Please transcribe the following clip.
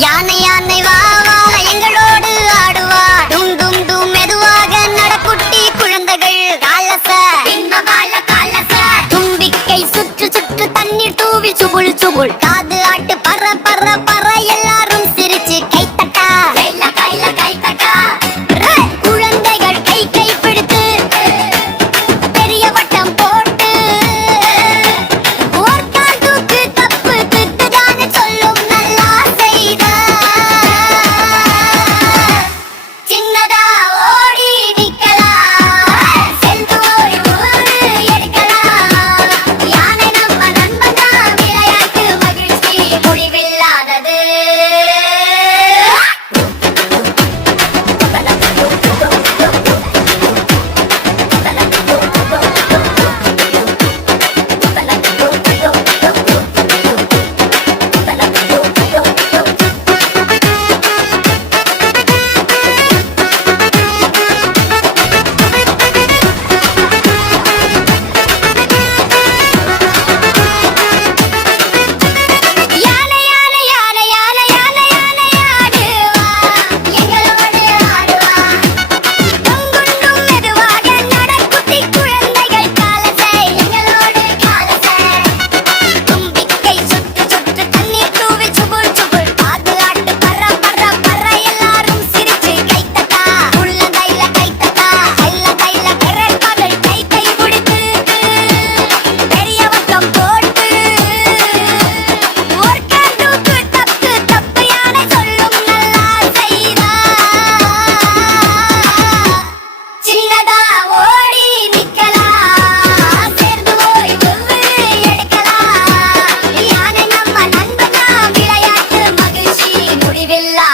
யானை யானை வா வா எங்களோடு ஆடுவா டும் டும் டும் மெதுவாக நடக்குட்டி குழந்தைகள் காலச இன்பபால காலச தும்பிக்கை சுற்று சுற்று தண்ணீர் தூவி சுபுள் சுபுள் காது ஆட்டு பற பற பற எல்லாரும் சிரிச்சு கைத்தட்டா கைல கைல கைத்தட்டா குழந்தைகள் கை கை பிடித்து பெரிய வட்டம் போட்டு ஓர்கால் தூக்கு தப்பு திட்டுதானே சொல்லும் நல்லா செய்த சின்னதா ஓடி நிக்கலாம் சென்று ஓடி ஊரு எடுக்கலாம் யானை நம்ம நண்பனா விளையாட்டு மகிழ்ச்சி முடிவில்லாதது யானை யானை யானை யானை யானை யானை ஆடுவா எங்களோடு ஆடுவா தொங்குண்டும் மெதுவாக நடக்குட்டி குழந்தைகள் காலசை எங்களோடு காலசை தும்பிக்கை சுற்று சுற்று தண்ணீர் தூவி சுபுள் சுபுள் காது ஆட்டு பற பற பற எல்லாரும் சிரிச்சு கைத்தட்டா உள்ளங்கையில கைத்தட்டா கைல கைல கிரட்பகள் கை கை பிடித்து பெரிய வட்டம் போட்டு ஓர்கால் தூக்கு தப்பு தப்பு யானை சொல்லும் நல்லா செய்தா சின்னதா ஓடி நிக்கலாம் சேர்ந்து போய் வெவ்வேறு எடுக்கலாம் யானை நம்ம நண்பனா விளையாட்டு மகிழ்ச்சி முடிவில்லா